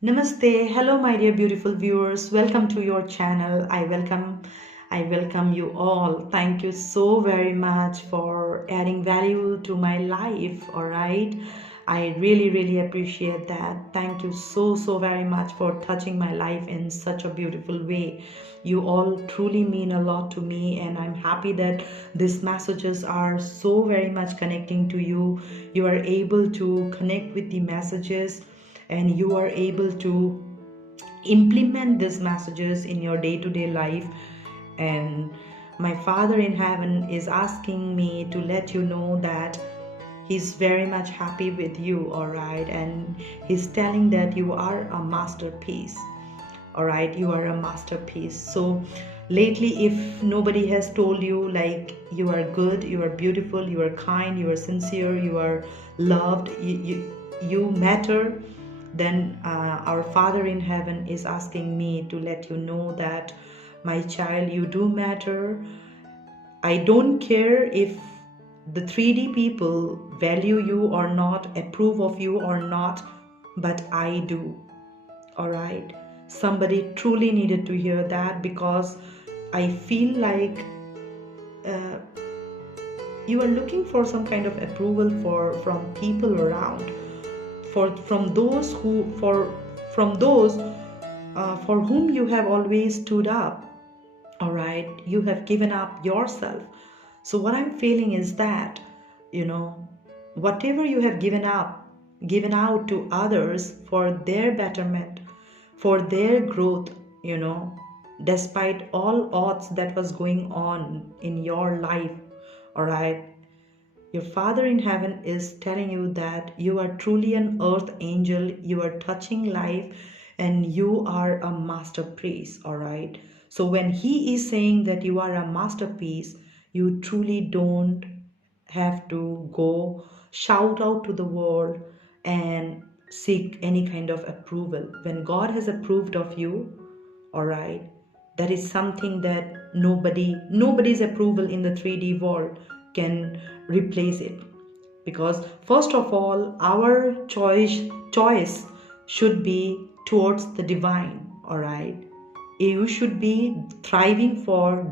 Namaste. Hello, my dear beautiful viewers. Welcome to your channel. I welcome you all. Thank you so very much for adding value to my life. All right. I really appreciate that. Thank you so very much for touching my life in such a beautiful way. You all truly mean a lot to me, and I'm happy that these messages are so very much connecting to you. You are able to connect with the messages, and you are able to implement these messages in your day-to-day life. And my Father in heaven is asking me to let you know that he's very much happy with you, all right? And he's telling that you are a masterpiece, all right? You are a masterpiece. So lately, if nobody has told you like you are good, you are beautiful, you are kind, you are sincere, you are loved, you matter, then our Father in heaven is asking me to let you know that, my child, you do matter. I don't care if the 3D people value you or not, approve of you or not, but I do. All right. Somebody truly needed to hear that, because I feel like uh, you are looking for some kind of approval from people around, from those for whom you have always stood up. All right, you have given up yourself. So what I'm feeling is that, you know, whatever you have given out to others for their betterment, for their growth, despite all odds that was going on in your life. All right, your Father in heaven is telling you that you are truly an earth angel, you are touching life, and you are a masterpiece, all right? So when He is saying that you are a masterpiece, you truly don't have to go shout out to the world and seek any kind of approval. When God has approved of you, all right, that is something that nobody's approval in the 3D world can replace it. Because first of all, our choice should be towards the divine. All right, you should be driving for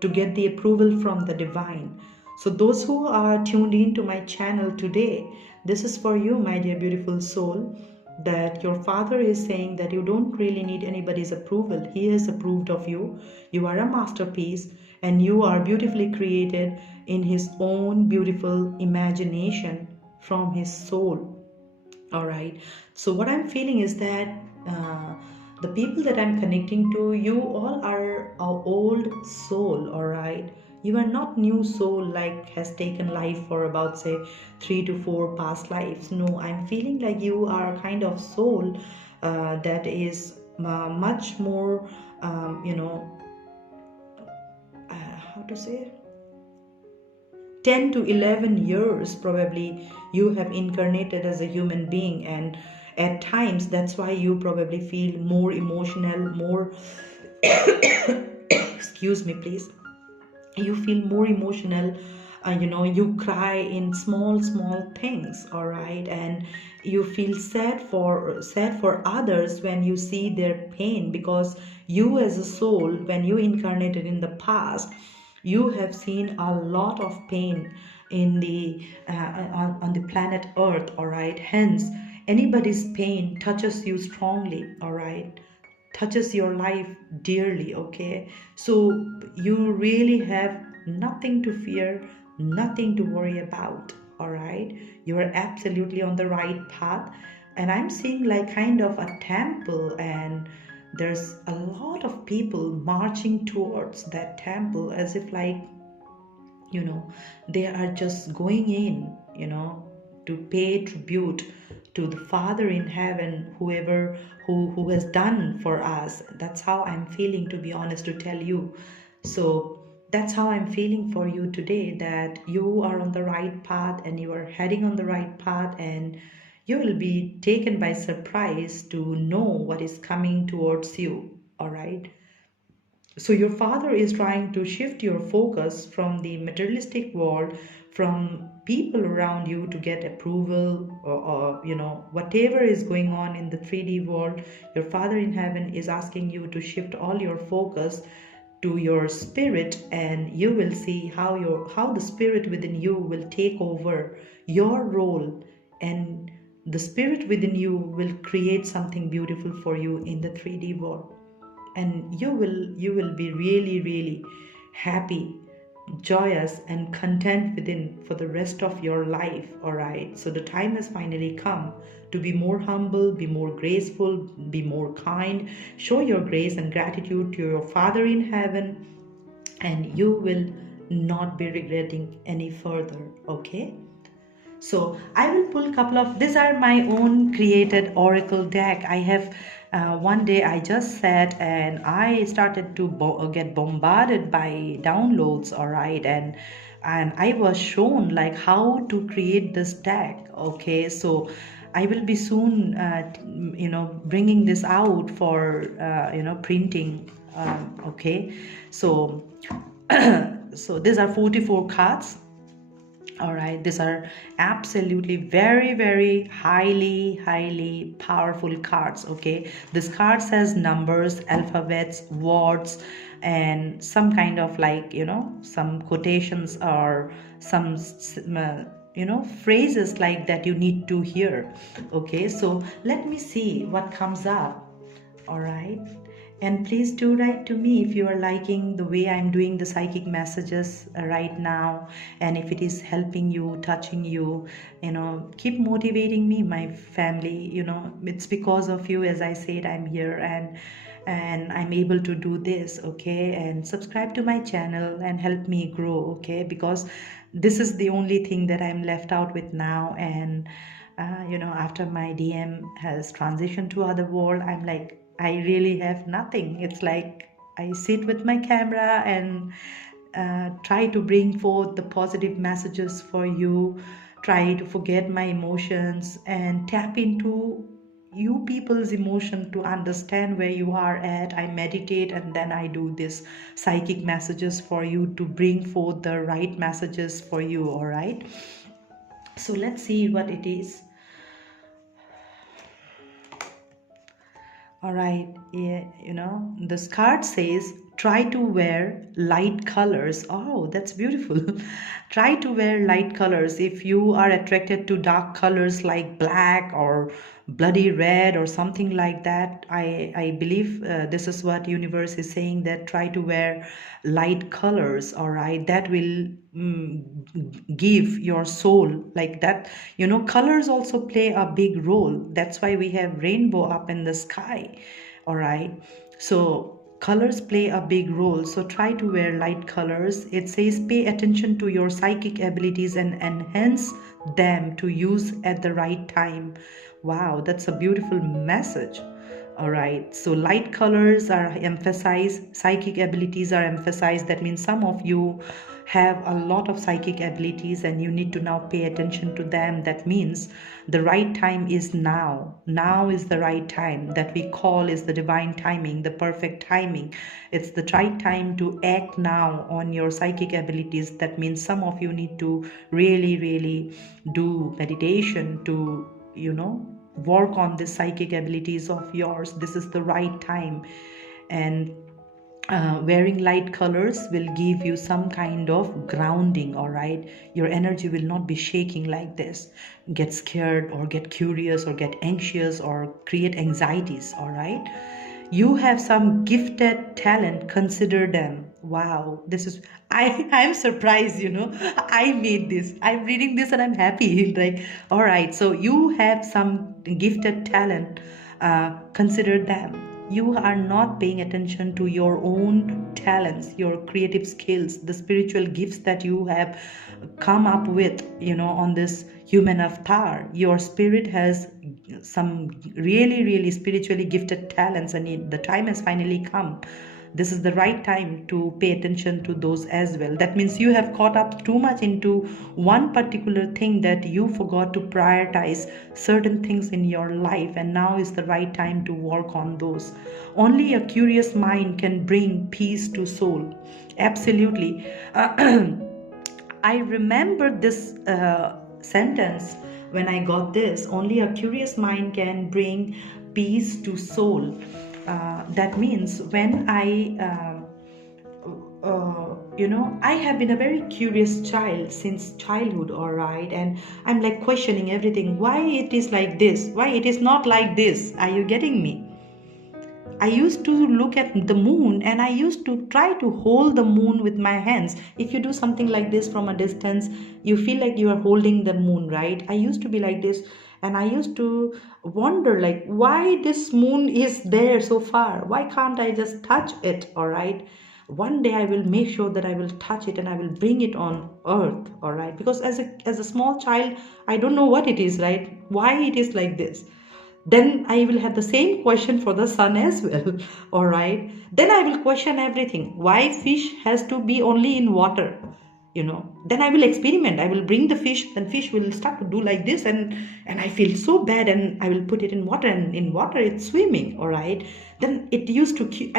to get the approval from the divine. So those who are tuned in to my channel today, this is for you, my dear beautiful soul, that your Father is saying that you don't really need anybody's approval. He has approved of you. You are a masterpiece, and you are beautifully created in His own beautiful imagination from His soul. All right. So what I'm feeling is that the people that I'm connecting to, you all are our old soul. All right. You are not new soul like has taken life for about say 3 to 4 past lives. No, I'm feeling like you are a kind of soul that is much more, how to say, 10 to 11 years probably you have incarnated as a human being, and at times that's why you probably feel more emotional, more excuse me please, you feel more emotional. You cry in small things, all right, and you feel sad for others when you see their pain, because you as a soul, when you incarnated in the past, you have seen a lot of pain in the on the planet earth, all right? Hence anybody's pain touches you strongly, all right, touches your life dearly. Okay, so you really have nothing to fear, nothing to worry about. All right, you are absolutely on the right path. And I'm seeing like kind of a temple, and there's a lot of people marching towards that temple, as if like, they are just going in, to pay tribute to the Father in heaven, whoever who has done for us. That's how I'm feeling, to be honest, to tell you. So that's how I'm feeling for you today, that you are on the right path, and you are heading on the right path, and you will be taken by surprise to know what is coming towards you. All right, so your Father is trying to shift your focus from the materialistic world, from people around you to get approval, or whatever is going on in the 3D world. Your Father in heaven is asking you to shift all your focus to your spirit, and you will see how the spirit within you will take over your role, and the spirit within you will create something beautiful for you in the 3D world. And you will be really, really happy, joyous, and content within for the rest of your life. All right, so the time has finally come to be more humble, be more graceful, be more kind. Show your grace and gratitude to your Father in heaven, and you will not be regretting any further. Okay, so I will pull a couple of, these are my own created oracle deck. I have one day I just sat and I started to get bombarded by downloads. All right, and I was shown like how to create this deck. Okay, so I will be soon bringing this out for printing. Okay, so so these are 44 cards. All right, these are absolutely very, very highly powerful cards. Okay, this cards has numbers, alphabets, words, and some kind of like some quotations or some phrases like that you need to hear. Okay, so let me see what comes up. All right, and please do write to me if you are liking the way I'm doing the psychic messages right now, and if it is helping you, touching you, keep motivating me, my family. It's because of you, as I said, I'm here, and I'm able to do this. Okay, and subscribe to my channel and help me grow. Okay, because this is the only thing that I'm left out with now. And after my DM has transitioned to other world, I'm like, I really have nothing. It's like I sit with my camera and try to bring forth the positive messages for you, try to forget my emotions and tap into you people's emotion to understand where you are at. I meditate and then I do this psychic messages for you to bring forth the right messages for you. All right, so let's see what it is. All right, yeah, this card says try to wear light colors. Oh, that's beautiful. Try to wear light colors. If you are attracted to dark colors like black or bloody red or something like that, I believe this is what universe is saying, that try to wear light colors. All right, that will give your soul like that. Colors also play a big role. That's why we have rainbow up in the sky. All right, so colors play a big role. So try to wear light colors. It says pay attention to your psychic abilities and enhance them to use at the right time. Wow, that's a beautiful message. All right, so light colors are emphasized, psychic abilities are emphasized. That means some of you have a lot of psychic abilities and you need to now pay attention to them. That means the right time is now. Now is the right time. That we call is the divine timing, the perfect timing. It's the right time to act now on your psychic abilities. That means some of you need to really do meditation to work on the psychic abilities of yours. This is the right time. And wearing light colors will give you some kind of grounding. All right, your energy will not be shaking like this, get scared or get curious or get anxious or create anxieties. All right, you have some gifted talent, consider them. Wow, this is I'm surprised. I made this, I'm reading this and I'm happy. Like, all right, so you have some gifted talent, consider them. You are not paying attention to your own talents, your creative skills, the spiritual gifts that you have come up with, on this human avatar. Your spirit has some really spiritually gifted talents, and the time has finally come. This is the right time to pay attention to those as well. That means you have caught up too much into one particular thing that you forgot to prioritize certain things in your life, and now is the right time to work on those. Only a curious mind can bring peace to soul. Absolutely. I remember this sentence when I got this. Only a curious mind can bring peace to soul. That means when I have been a very curious child since childhood, all right, and I'm like questioning everything. Why it is like this? Why it is not like this? Are you getting me? I used to look at the moon and I used to try to hold the moon with my hands. If you do something like this from a distance, you feel like you are holding the moon, right? I used to be like this and I used to wonder like why this moon is there so far? Why can't I just touch it, all right? One day I will make sure that I will touch it and I will bring it on earth, all right? Because as a small child, I don't know what it is, right? Why it is like this? Then I will have the same question for the sun as well. All right. Then I will question everything. Why fish has to be only in water? Then I will experiment. I will bring the fish, then fish will start to do like this, and I feel so bad, and I will put it in water, and in water it's swimming. All right. Then I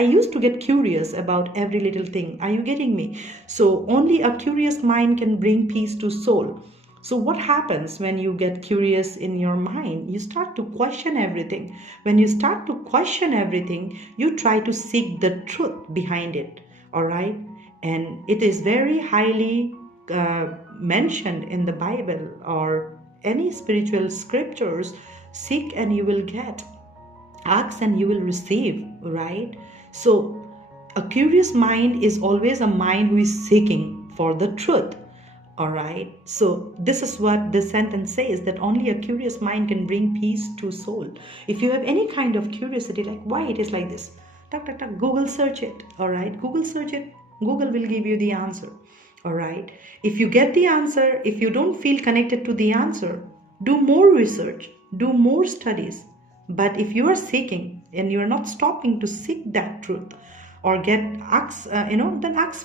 used to get curious about every little thing. Are you getting me? So only a curious mind can bring peace to soul. So what happens when you get curious in your mind? You start to question everything. When you start to question everything, you try to seek the truth behind it. All right. And it is very highly mentioned in the Bible or any spiritual scriptures. Seek and you will get. Ask and you will receive. Right. So a curious mind is always a mind who is seeking for the truth. All right. So this is what the sentence says, that only a curious mind can bring peace to soul. If you have any kind of curiosity, like why it is like this, Google search it. All right. Google search it. Google will give you the answer. All right. If you get the answer, if you don't feel connected to the answer, do more research, do more studies. But if you are seeking and you are not stopping to seek that truth, or then ask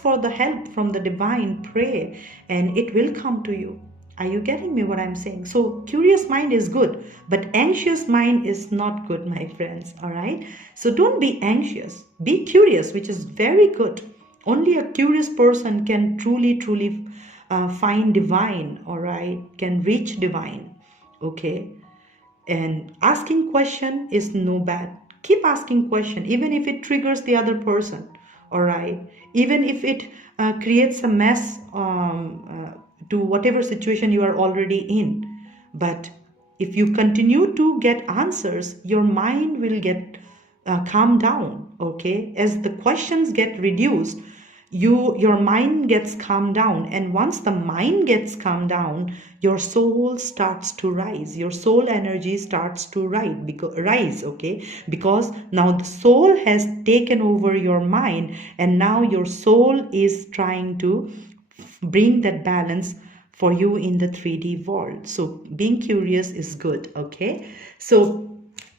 for the help from the divine, pray, and it will come to you. Are you getting me what I'm saying? So curious mind is good, but anxious mind is not good, my friends. All right. So don't be anxious. Be curious, which is very good. Only a curious person can truly find divine. All right. Can reach divine. Okay. And asking question is no bad. Keep asking question, even if it triggers the other person. All right. Even if it creates a mess to whatever situation you are already in. But if you continue to get answers, your mind will get calm down. Okay. As the questions get reduced, your mind gets calmed down, and once the mind gets calmed down, your soul starts to rise. Your soul energy starts to rise, okay? Because now the soul has taken over your mind, and now your soul is trying to bring that balance for you in the 3D world. So being curious is good, okay? So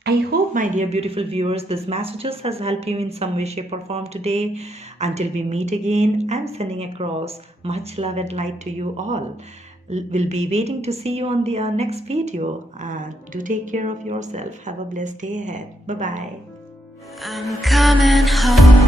I hope, my dear beautiful viewers, this messages has helped you in some way, shape or form today. Until we meet again, I'm sending across much love and light to you all. We'll be waiting to see you on the next video. Do take care of yourself. Have a blessed day ahead. Bye-bye. I'm coming home.